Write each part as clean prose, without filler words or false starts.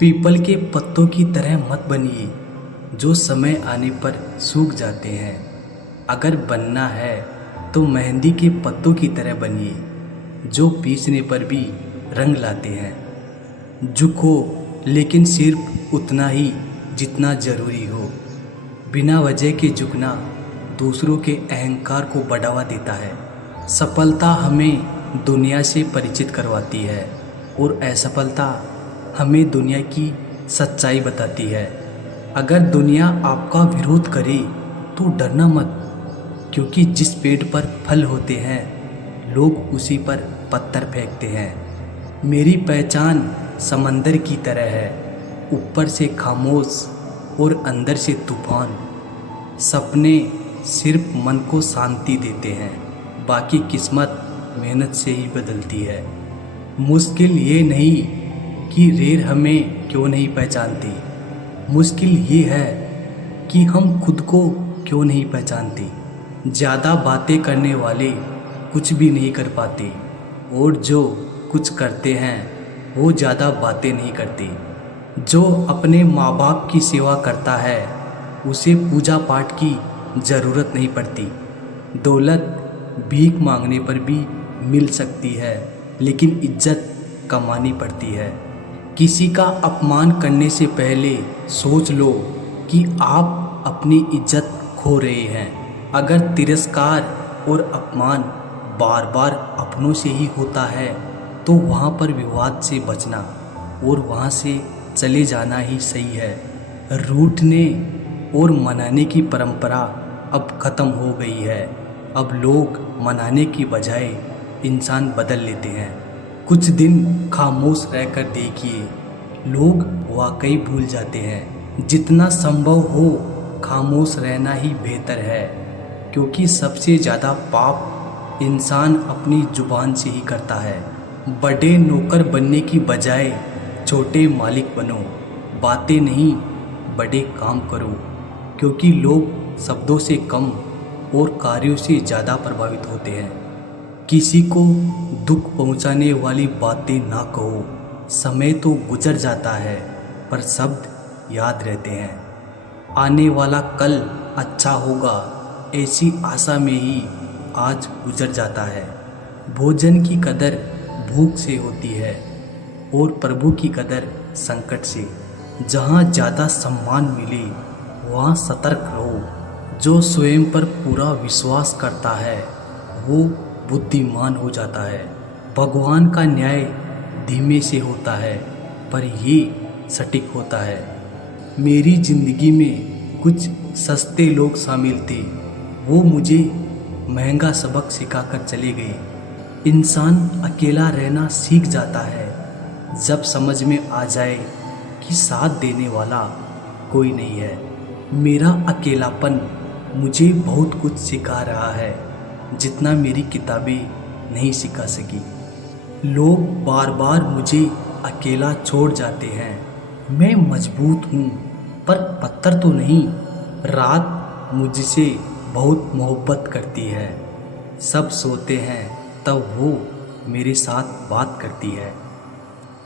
People के पत्तों की तरह मत बनिए जो समय आने पर सूख जाते हैं। अगर बनना है तो मेहंदी के पत्तों की तरह बनिए जो पीसने पर भी रंग लाते हैं। झुको लेकिन सिर्फ उतना ही जितना ज़रूरी हो। बिना वजह के झुकना दूसरों के अहंकार को बढ़ावा देता है। सफलता हमें दुनिया से परिचित करवाती है और असफलता हमें दुनिया की सच्चाई बताती है। अगर दुनिया आपका विरोध करे तो डरना मत, क्योंकि जिस पेड़ पर फल होते हैं लोग उसी पर पत्थर फेंकते हैं। मेरी पहचान समंदर की तरह है, ऊपर से खामोश और अंदर से तूफान। सपने सिर्फ मन को शांति देते हैं, बाकी किस्मत मेहनत से ही बदलती है। मुश्किल ये नहीं कि रेर हमें क्यों नहीं पहचानती, मुश्किल ये है कि हम खुद को क्यों नहीं पहचानते। ज़्यादा बातें करने वाले कुछ भी नहीं कर पाते और जो कुछ करते हैं वो ज़्यादा बातें नहीं करते। जो अपने माँ बाप की सेवा करता है उसे पूजा पाठ की ज़रूरत नहीं पड़ती। दौलत भीख मांगने पर भी मिल सकती है, लेकिन इज्जत कमानी पड़ती है। किसी का अपमान करने से पहले सोच लो कि आप अपनी इज्जत खो रहे हैं। अगर तिरस्कार और अपमान बार बार अपनों से ही होता है तो वहाँ पर विवाद से बचना और वहाँ से चले जाना ही सही है। रूठने और मनाने की परंपरा अब ख़त्म हो गई है। अब लोग मनाने की बजाय इंसान बदल लेते हैं। कुछ दिन खामोश रहकर देखिए, लोग वाकई भूल जाते हैं। जितना संभव हो खामोश रहना ही बेहतर है, क्योंकि सबसे ज़्यादा पाप इंसान अपनी जुबान से ही करता है। बड़े नौकर बनने की बजाय छोटे मालिक बनो। बातें नहीं, बड़े काम करो, क्योंकि लोग शब्दों से कम और कार्यों से ज़्यादा प्रभावित होते हैं। किसी को दुख पहुंचाने वाली बातें ना कहो। समय तो गुजर जाता है पर शब्द याद रहते हैं। आने वाला कल अच्छा होगा ऐसी आशा में ही आज गुजर जाता है। भोजन की कदर भूख से होती है और प्रभु की कदर संकट से। जहाँ ज़्यादा सम्मान मिले वहाँ सतर्क रहो। जो स्वयं पर पूरा विश्वास करता है वो बुद्धिमान हो जाता है। भगवान का न्याय धीमे से होता है पर ये सटीक होता है। मेरी ज़िंदगी में कुछ सस्ते लोग शामिल थे, वो मुझे महंगा सबक सिखाकर चले गए। इंसान अकेला रहना सीख जाता है जब समझ में आ जाए कि साथ देने वाला कोई नहीं है। मेरा अकेलापन मुझे बहुत कुछ सिखा रहा है, जितना मेरी किताबें नहीं सिखा सकी। लोग बार बार मुझे अकेला छोड़ जाते हैं। मैं मजबूत हूँ पर पत्थर तो नहीं। रात मुझसे बहुत मोहब्बत करती है। सब सोते हैं तब वो मेरे साथ बात करती है।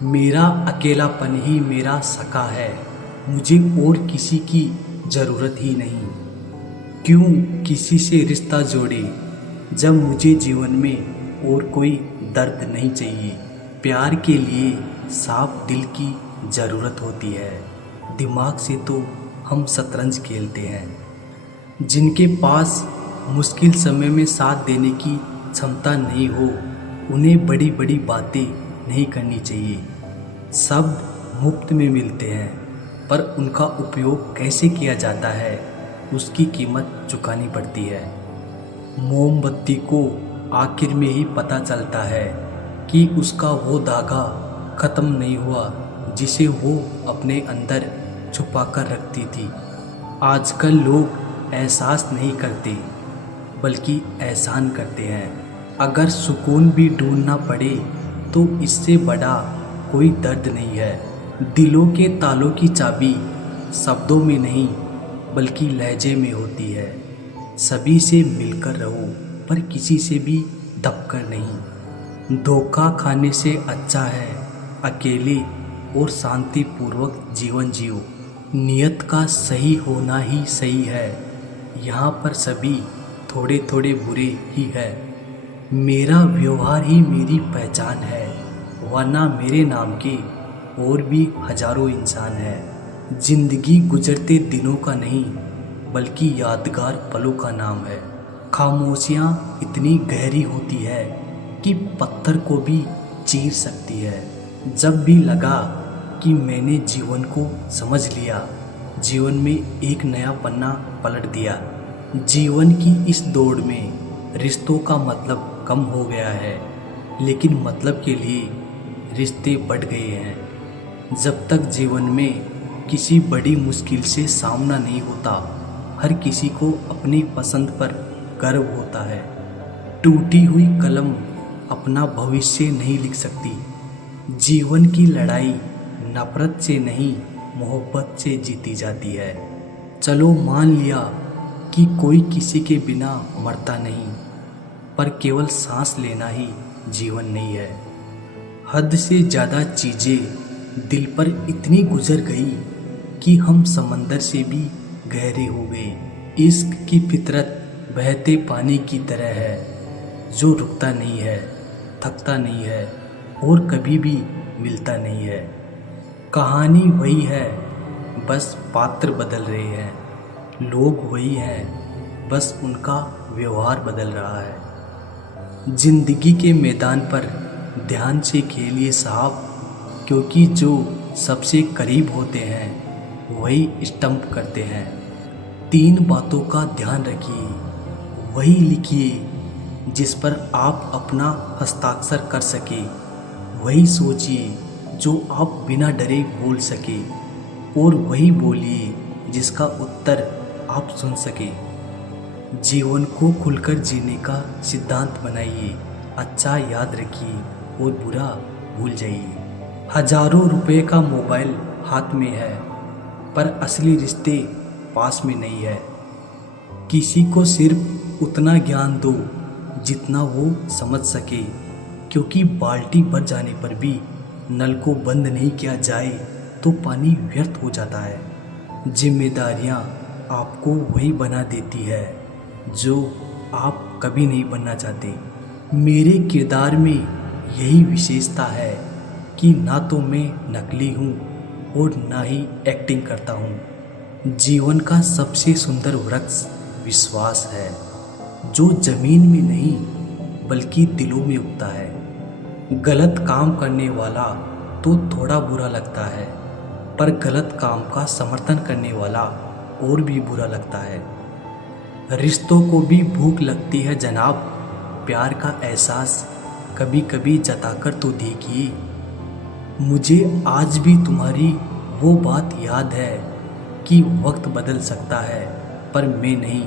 मेरा अकेलापन ही मेरा सखा है, मुझे और किसी की ज़रूरत ही नहीं। क्यों किसी से रिश्ता जोड़े जब मुझे जीवन में और कोई दर्द नहीं चाहिए। प्यार के लिए साफ दिल की ज़रूरत होती है, दिमाग से तो हम शतरंज खेलते हैं। जिनके पास मुश्किल समय में साथ देने की क्षमता नहीं हो उन्हें बड़ी बड़ी बातें नहीं करनी चाहिए। शब्द मुफ्त में मिलते हैं पर उनका उपयोग कैसे किया जाता है उसकी कीमत चुकानी पड़ती है। मोमबत्ती को आखिर में ही पता चलता है कि उसका वो धागा ख़त्म नहीं हुआ जिसे वो अपने अंदर छुपा कर रखती थी। आजकल लोग एहसास नहीं करते बल्कि एहसान करते हैं। अगर सुकून भी ढूंढना पड़े तो इससे बड़ा कोई दर्द नहीं है। दिलों के तालों की चाबी शब्दों में नहीं बल्कि लहजे में होती है। सभी से मिलकर रहो पर किसी से भी दबकर नहीं। धोखा खाने से अच्छा है अकेले और शांतिपूर्वक जीवन जियो। नियत का सही होना ही सही है, यहाँ पर सभी थोड़े थोड़े बुरे ही है। मेरा व्यवहार ही मेरी पहचान है, वरना मेरे नाम के और भी हजारों इंसान हैं। जिंदगी गुजरते दिनों का नहीं, बल्कि यादगार पलों का नाम है। खामोशियाँ इतनी गहरी होती है कि पत्थर को भी चीर सकती है। जब भी लगा कि मैंने जीवन को समझ लिया, जीवन में एक नया पन्ना पलट दिया। जीवन की इस दौड़ में रिश्तों का मतलब कम हो गया है, लेकिन मतलब के लिए रिश्ते बढ़ गए हैं। जब तक जीवन में किसी बड़ी मुश्किल से सामना नहीं होता, हर किसी को अपनी पसंद पर गर्व होता है। टूटी हुई कलम अपना भविष्य नहीं लिख सकती। जीवन की लड़ाई नफरत से नहीं, मोहब्बत से जीती जाती है। चलो मान लिया कि कोई किसी के बिना मरता नहीं, पर केवल सांस लेना ही जीवन नहीं है। हद से ज़्यादा चीज़ें दिल पर इतनी गुजर गई कि हम समंदर से भी गहरे हो गए। इश्क की फितरत बहते पानी की तरह है, जो रुकता नहीं है, थकता नहीं है और कभी भी मिलता नहीं है। कहानी वही है, बस पात्र बदल रहे हैं। लोग वही हैं, बस उनका व्यवहार बदल रहा है। जिंदगी के मैदान पर ध्यान से खेलिए साहब, क्योंकि जो सबसे करीब होते हैं वही स्टंप करते हैं। 3 बातों का ध्यान रखिए, वही लिखिए जिस पर आप अपना हस्ताक्षर कर सके। वही सोचिए जो आप बिना डरे बोल सके, और वही बोलिए जिसका उत्तर आप सुन सके। जीवन को खुलकर जीने का सिद्धांत बनाइए, अच्छा याद रखिए और बुरा भूल जाइए। हजारों रुपए का मोबाइल हाथ में है, पर असली रिश्ते पास में नहीं है। किसी को सिर्फ उतना ज्ञान दो जितना वो समझ सके, क्योंकि बाल्टी भर जाने पर भी नल को बंद नहीं किया जाए तो पानी व्यर्थ हो जाता है। जिम्मेदारियाँ आपको वही बना देती है जो आप कभी नहीं बनना चाहते। मेरे किरदार में यही विशेषता है कि ना तो मैं नकली हूँ और ना ही एक्टिंग करता हूँ। जीवन का सबसे सुंदर वृक्ष विश्वास है, जो जमीन में नहीं बल्कि दिलों में उगता है। गलत काम करने वाला तो थोड़ा बुरा लगता है, पर गलत काम का समर्थन करने वाला और भी बुरा लगता है। रिश्तों को भी भूख लगती है जनाब, प्यार का एहसास कभी कभी जताकर तो देखिए। मुझे आज भी तुम्हारी वो बात याद है कि वक्त बदल सकता है पर मैं नहीं।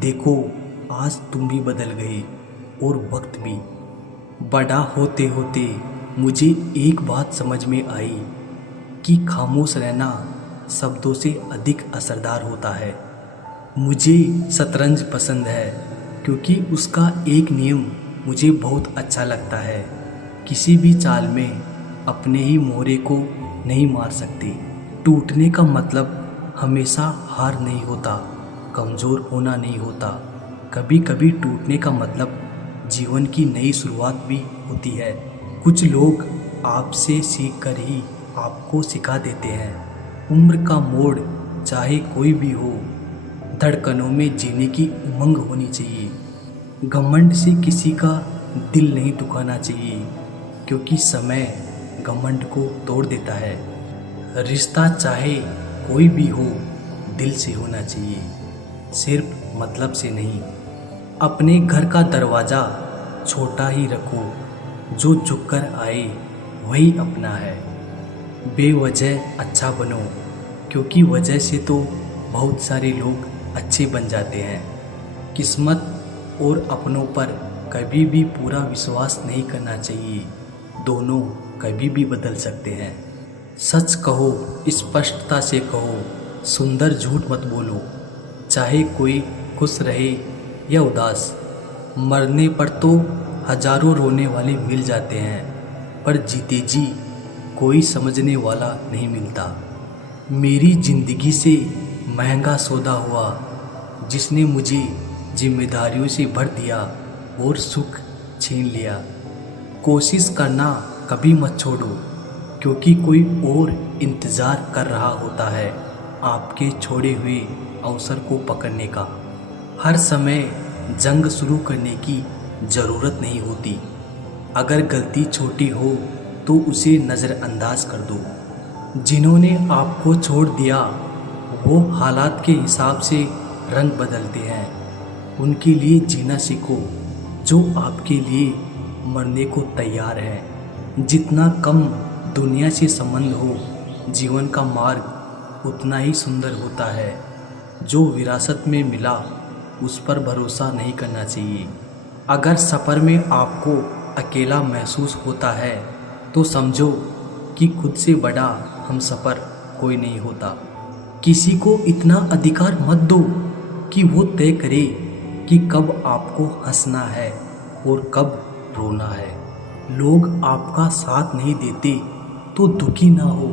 देखो आज तुम भी बदल गए और वक्त भी। बड़ा होते होते मुझे एक बात समझ में आई कि खामोश रहना शब्दों से अधिक असरदार होता है। मुझे शतरंज पसंद है क्योंकि उसका एक नियम मुझे बहुत अच्छा लगता है। किसी भी चाल में अपने ही मोरे को नहीं मार सकते। टूटने का मतलब हमेशा हार नहीं होता, कमज़ोर होना नहीं होता। कभी कभी टूटने का मतलब जीवन की नई शुरुआत भी होती है। कुछ लोग आपसे सीख कर ही आपको सिखा देते हैं। उम्र का मोड़ चाहे कोई भी हो, धड़कनों में जीने की उमंग होनी चाहिए। घमंड से किसी का दिल नहीं दुखाना चाहिए, क्योंकि समय घमंड को तोड़ देता है। रिश्ता चाहे कोई भी हो, दिल से होना चाहिए, सिर्फ मतलब से नहीं। अपने घर का दरवाज़ा छोटा ही रखो, जो झुककर आए वही अपना है। बेवजह अच्छा बनो, क्योंकि वजह से तो बहुत सारे लोग अच्छे बन जाते हैं। किस्मत और अपनों पर कभी भी पूरा विश्वास नहीं करना चाहिए, दोनों कभी भी बदल सकते हैं। सच कहो, स्पष्टता से कहो, सुंदर झूठ मत बोलो। चाहे कोई खुश रहे या उदास, मरने पर तो हजारों रोने वाले मिल जाते हैं, पर जीते जी कोई समझने वाला नहीं मिलता। मेरी जिंदगी से महंगा सौदा हुआ जिसने मुझे जिम्मेदारियों से भर दिया और सुख छीन लिया। कोशिश करना कभी मत छोड़ो, क्योंकि कोई और इंतज़ार कर रहा होता है आपके छोड़े हुए अवसर को पकड़ने का। हर समय जंग शुरू करने की ज़रूरत नहीं होती। अगर गलती छोटी हो तो उसे नज़रअंदाज कर दो। जिन्होंने आपको छोड़ दिया वो हालात के हिसाब से रंग बदलते हैं। उनके लिए जीना सीखो जो आपके लिए मरने को तैयार है। जितना कम दुनिया से संबंध हो, जीवन का मार्ग उतना ही सुंदर होता है। जो विरासत में मिला उस पर भरोसा नहीं करना चाहिए। अगर सफ़र में आपको अकेला महसूस होता है तो समझो कि खुद से बड़ा हम सफ़र कोई नहीं होता। किसी को इतना अधिकार मत दो कि वो तय करे कि कब आपको हंसना है और कब रोना है। लोग आपका साथ नहीं देते तो दुखी ना हो।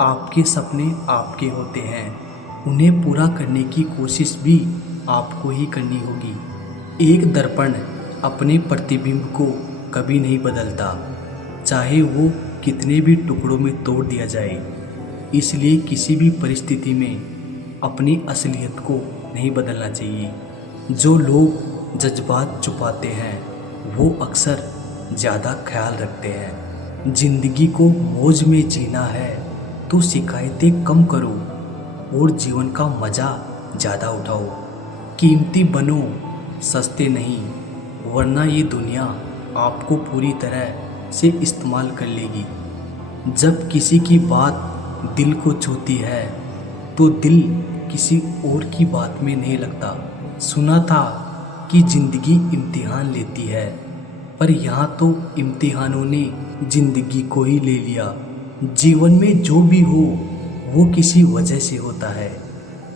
आपके सपने आपके होते हैं, उन्हें पूरा करने की कोशिश भी आपको ही करनी होगी। एक दर्पण अपने प्रतिबिंब को कभी नहीं बदलता, चाहे वो कितने भी टुकड़ों में तोड़ दिया जाए। इसलिए किसी भी परिस्थिति में अपनी असलियत को नहीं बदलना चाहिए। जो लोग जज्बात छुपाते हैं वो अक्सर ज़्यादा ख्याल रखते हैं। जिंदगी को मौज में जीना है तो शिकायतें कम करो और जीवन का मज़ा ज़्यादा उठाओ। कीमती बनो, सस्ते नहीं, वरना ये दुनिया आपको पूरी तरह से इस्तेमाल कर लेगी। जब किसी की बात दिल को छूती है तो दिल किसी और की बात में नहीं लगता। सुना था कि ज़िंदगी इम्तिहान लेती है, पर यहाँ तो इम्तिहानों ने ज़िंदगी को ही ले लिया। जीवन में जो भी हो वो किसी वजह से होता है।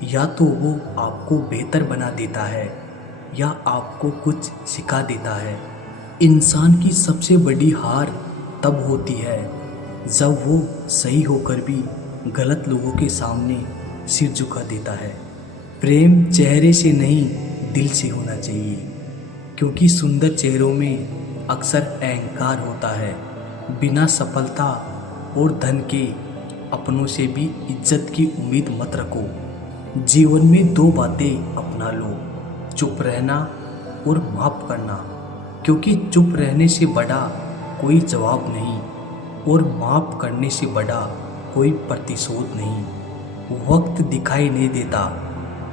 या तो वो आपको बेहतर बना देता है या आपको कुछ सिखा देता है। इंसान की सबसे बड़ी हार तब होती है जब वो सही होकर भी गलत लोगों के सामने सिर झुका देता है। प्रेम चेहरे से नहीं दिल से होना चाहिए, क्योंकि सुंदर चेहरों में अक्सर अहंकार होता है। बिना सफलता और धन के अपनों से भी इज्जत की उम्मीद मत रखो। जीवन में दो बातें अपना लो, चुप रहना और माफ़ करना, क्योंकि चुप रहने से बड़ा कोई जवाब नहीं और माफ़ करने से बड़ा कोई प्रतिशोध नहीं। वक्त दिखाई नहीं देता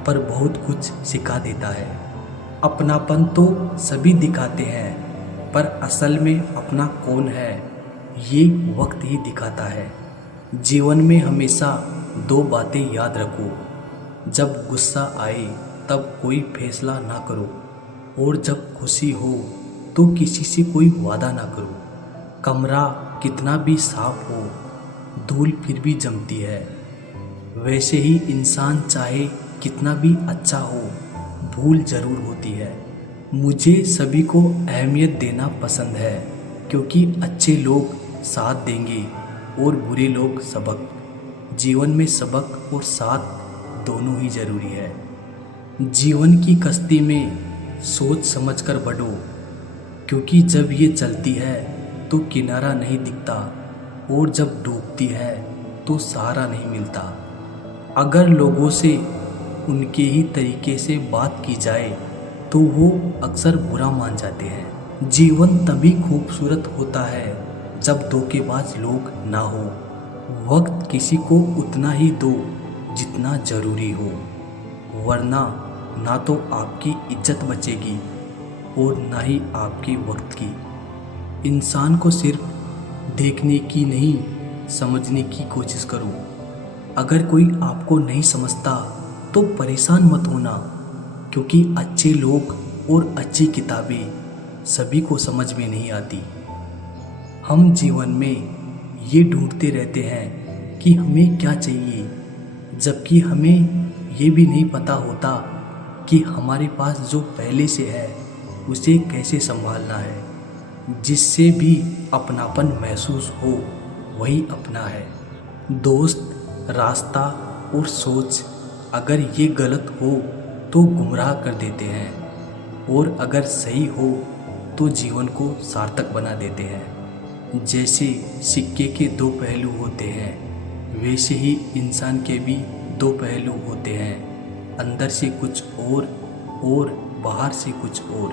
पर बहुत कुछ सिखा देता है। अपनापन तो सभी दिखाते हैं, पर असल में अपना कौन है ये वक्त ही दिखाता है। जीवन में हमेशा दो बातें याद रखो, जब गुस्सा आए तब कोई फैसला ना करो और जब खुशी हो तो किसी से कोई वादा ना करो। कमरा कितना भी साफ हो धूल फिर भी जमती है। वैसे ही इंसान चाहे कितना भी अच्छा हो भूल जरूर होती है। मुझे सभी को अहमियत देना पसंद है, क्योंकि अच्छे लोग साथ देंगे और बुरे लोग सबक। जीवन में सबक और साथ दोनों ही जरूरी है। जीवन की कश्ती में सोच समझकर बढ़ो, क्योंकि जब ये चलती है तो किनारा नहीं दिखता और जब डूबती है तो सहारा नहीं मिलता। अगर लोगों से उनके ही तरीके से बात की जाए तो वो अक्सर बुरा मान जाते हैं। जीवन तभी खूबसूरत होता है जब धोखेबाज लोग ना हो। वक्त किसी को उतना ही दो जितना ज़रूरी हो, वरना ना तो आपकी इज्जत बचेगी और ना ही आपके वक्त की। इंसान को सिर्फ देखने की नहीं समझने की कोशिश करो। अगर कोई आपको नहीं समझता तो परेशान मत होना, क्योंकि अच्छे लोग और अच्छी किताबें सभी को समझ में नहीं आती। हम जीवन में ये ढूंढते रहते हैं कि हमें क्या चाहिए, जबकि हमें ये भी नहीं पता होता कि हमारे पास जो पहले से है उसे कैसे संभालना है, जिससे भी अपनापन महसूस हो वही अपना है। दोस्त, रास्ता और सोच अगर ये गलत हो तो गुमराह कर देते हैं, और अगर सही हो तो जीवन को सार्थक बना देते हैं। जैसे सिक्के के दो पहलू होते हैं, वैसे ही इंसान के भी दो पहलू होते हैं, अंदर से कुछ और बाहर से कुछ और।